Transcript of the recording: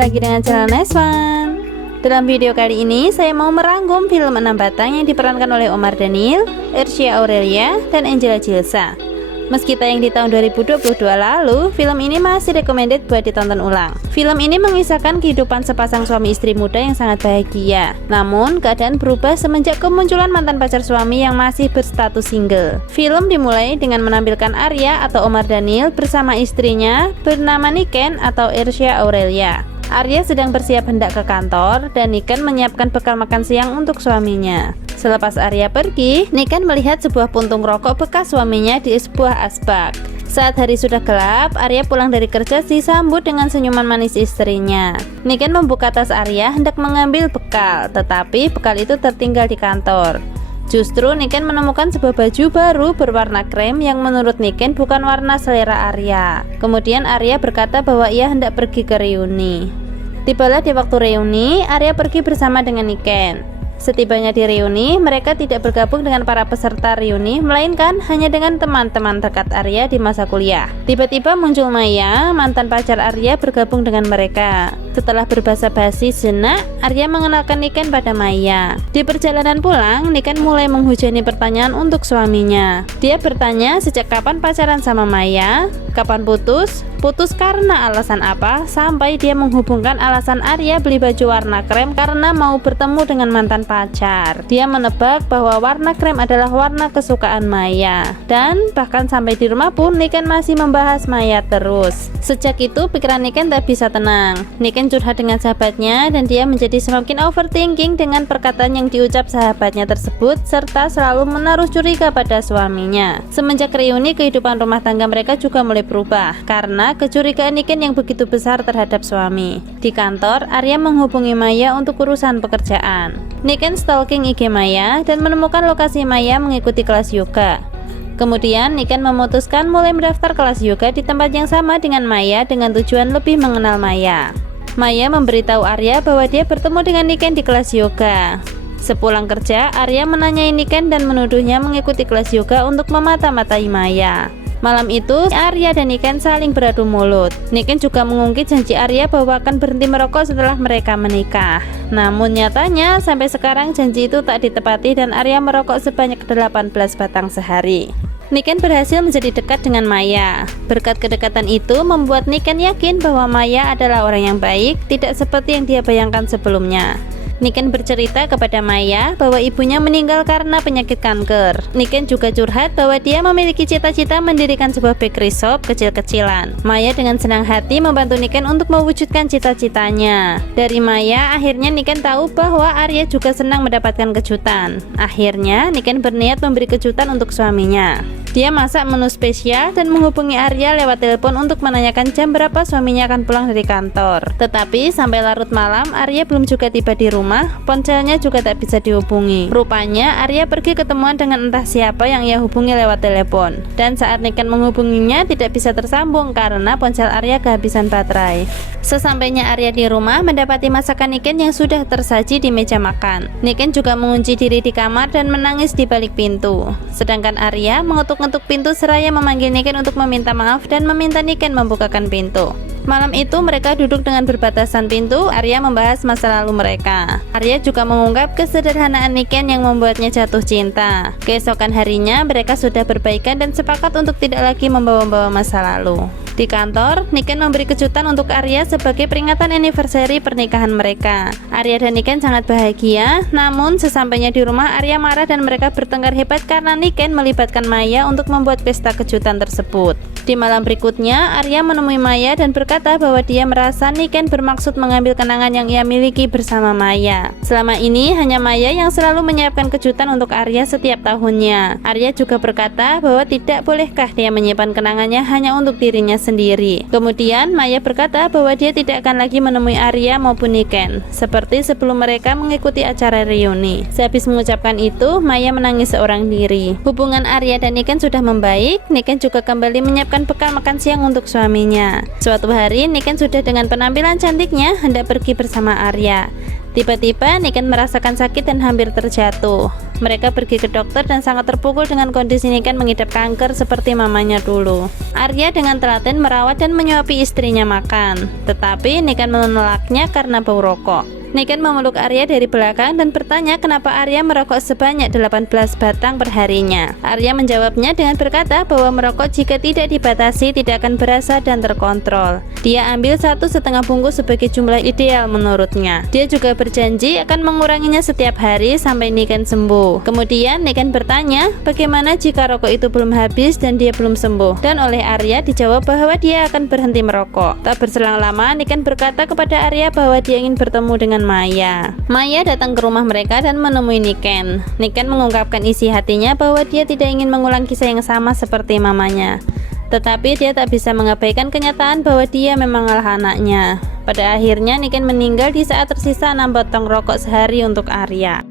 lagi dengan channel Neswan. Dalam video kali ini saya mau merangkum film 6 Batang yang diperankan oleh Omar Daniel, Irsya Aurelia, dan Angela Chilsa. Meski tayang di tahun 2022 lalu, film ini masih recommended buat ditonton ulang. Film ini mengisahkan kehidupan sepasang suami istri muda yang sangat bahagia. Namun, keadaan berubah semenjak kemunculan mantan pacar suami yang masih berstatus single. Film dimulai dengan menampilkan Arya atau Omar Daniel bersama istrinya bernama Niken atau Irsya Aurelia. Arya sedang bersiap hendak ke kantor dan Niken menyiapkan bekal makan siang untuk suaminya. Selepas Arya pergi, Niken melihat sebuah puntung rokok bekas suaminya di sebuah asbak. Saat hari sudah gelap, Arya pulang dari kerja disambut dengan senyuman manis istrinya. Niken membuka tas Arya hendak mengambil bekal, tetapi bekal itu tertinggal di kantor. Justru Niken menemukan sebuah baju baru berwarna krem yang menurut Niken bukan warna selera Arya. Kemudian Arya berkata bahwa ia hendak pergi ke reuni. Tibalah di waktu reuni, Arya pergi bersama dengan Niken. Setibanya di reuni, mereka tidak bergabung dengan para peserta reuni, melainkan hanya dengan teman-teman dekat Arya di masa kuliah. Tiba-tiba muncul Maya, mantan pacar Arya, bergabung dengan mereka. Setelah berbasa-basi sejenak, Arya mengenalkan Niken pada Maya. Di perjalanan pulang, Niken mulai menghujani pertanyaan untuk suaminya. Dia bertanya sejak kapan pacaran sama Maya, kapan putus karena alasan apa, sampai dia menghubungkan alasan Arya beli baju warna krem karena mau bertemu dengan mantan pacar. Dia menebak bahwa warna krem adalah warna kesukaan Maya, dan bahkan sampai di rumah pun Niken masih membahas Maya terus. Sejak itu pikiran Niken tak bisa tenang. Niken curhat dengan sahabatnya dan dia menjadi semakin overthinking dengan perkataan yang diucap sahabatnya tersebut, serta selalu menaruh curiga pada suaminya. Semenjak reuni, kehidupan rumah tangga mereka juga mulai berubah karena kecurigaan Niken yang begitu besar terhadap suami. Di kantor, Arya menghubungi Maya untuk urusan pekerjaan. Niken stalking IG Maya dan menemukan lokasi Maya mengikuti kelas yoga. Kemudian Niken memutuskan mulai mendaftar kelas yoga di tempat yang sama dengan Maya dengan tujuan lebih mengenal Maya. Maya memberitahu Arya bahwa dia bertemu dengan Niken di kelas yoga. Sepulang kerja, Arya menanyai Niken dan menuduhnya mengikuti kelas yoga untuk memata-matai Maya. Malam itu, Arya dan Niken saling beradu mulut. Niken juga mengungkit janji Arya bahwa akan berhenti merokok setelah mereka menikah. Namun nyatanya, sampai sekarang janji itu tak ditepati dan Arya merokok sebanyak 18 batang sehari. Niken berhasil menjadi dekat dengan Maya. Berkat kedekatan itu membuat Niken yakin bahwa Maya adalah orang yang baik, tidak seperti yang dia bayangkan sebelumnya. Niken bercerita kepada Maya bahwa ibunya meninggal karena penyakit kanker. Niken juga curhat bahwa dia memiliki cita-cita mendirikan sebuah bakery shop kecil-kecilan. Maya dengan senang hati membantu Niken untuk mewujudkan cita-citanya. Dari Maya, akhirnya Niken tahu bahwa Arya juga senang mendapatkan kejutan. Akhirnya, Niken berniat memberi kejutan untuk suaminya. Dia masak menu spesial dan menghubungi Arya lewat telepon untuk menanyakan jam berapa suaminya akan pulang dari kantor. Tetapi sampai larut malam, Arya belum juga tiba di rumah, ponselnya juga tak bisa dihubungi. Rupanya Arya pergi ketemuan dengan entah siapa yang ia hubungi lewat telepon. Dan saat Niken menghubunginya tidak bisa tersambung karena ponsel Arya kehabisan baterai. Sesampainya Arya di rumah, mendapati masakan Niken yang sudah tersaji di meja makan. Niken juga mengunci diri di kamar dan menangis di balik pintu. Sedangkan Arya mengetuk-ngetuk pintu seraya memanggil Niken untuk meminta maaf dan meminta Niken membukakan pintu. Malam itu mereka duduk dengan berbatasan pintu. Arya membahas masa lalu mereka. Arya juga mengungkap kesederhanaan Niken yang membuatnya jatuh cinta. Keesokan harinya mereka sudah berbaikan dan sepakat untuk tidak lagi membawa-bawa masa lalu. Di kantor, Niken memberi kejutan untuk Arya sebagai peringatan anniversary pernikahan mereka. Arya dan Niken sangat bahagia, namun sesampainya di rumah Arya marah dan mereka bertengkar hebat karena Niken melibatkan Maya untuk membuat pesta kejutan tersebut. Di malam berikutnya, Arya menemui Maya dan berkata bahwa dia merasa Niken bermaksud mengambil kenangan yang ia miliki bersama Maya. Selama ini hanya Maya yang selalu menyiapkan kejutan untuk Arya setiap tahunnya. Arya juga berkata bahwa tidak bolehkah dia menyimpan kenangannya hanya untuk dirinya sendiri. Kemudian Maya berkata bahwa dia tidak akan lagi menemui Arya maupun Niken seperti sebelum mereka mengikuti acara reuni. Sehabis mengucapkan itu, Maya menangis seorang diri. Hubungan Arya dan Niken sudah membaik. Niken juga kembali menyiapkan menyiapkan bekal makan siang untuk suaminya. Suatu hari, Niken sudah dengan penampilan cantiknya hendak pergi bersama Arya. Tiba-tiba Niken merasakan sakit dan hampir terjatuh. Mereka pergi ke dokter dan sangat terpukul dengan kondisi Niken mengidap kanker seperti mamanya dulu. Arya dengan telaten merawat dan menyuapi istrinya makan, tetapi Niken menolaknya karena bau rokok. Niken memeluk Arya dari belakang dan bertanya kenapa Arya merokok sebanyak 18 batang perharinya. Arya menjawabnya dengan berkata bahwa merokok jika tidak dibatasi tidak akan berasa dan terkontrol. Dia ambil 1,5 bungkus sebagai jumlah ideal menurutnya. Dia juga berjanji akan menguranginya setiap hari sampai Niken sembuh. Kemudian Niken bertanya bagaimana jika rokok itu belum habis dan dia belum sembuh. Dan oleh Arya dijawab bahwa dia akan berhenti merokok. Tak berselang lama Niken berkata kepada Arya bahwa dia ingin bertemu dengan Maya. Maya datang ke rumah mereka dan menemui Niken. Niken mengungkapkan isi hatinya bahwa dia tidak ingin mengulang kisah yang sama seperti mamanya. Tetapi dia tak bisa mengabaikan kenyataan bahwa dia memanglah anaknya. Pada akhirnya Niken meninggal di saat tersisa 6 batang rokok sehari untuk Arya.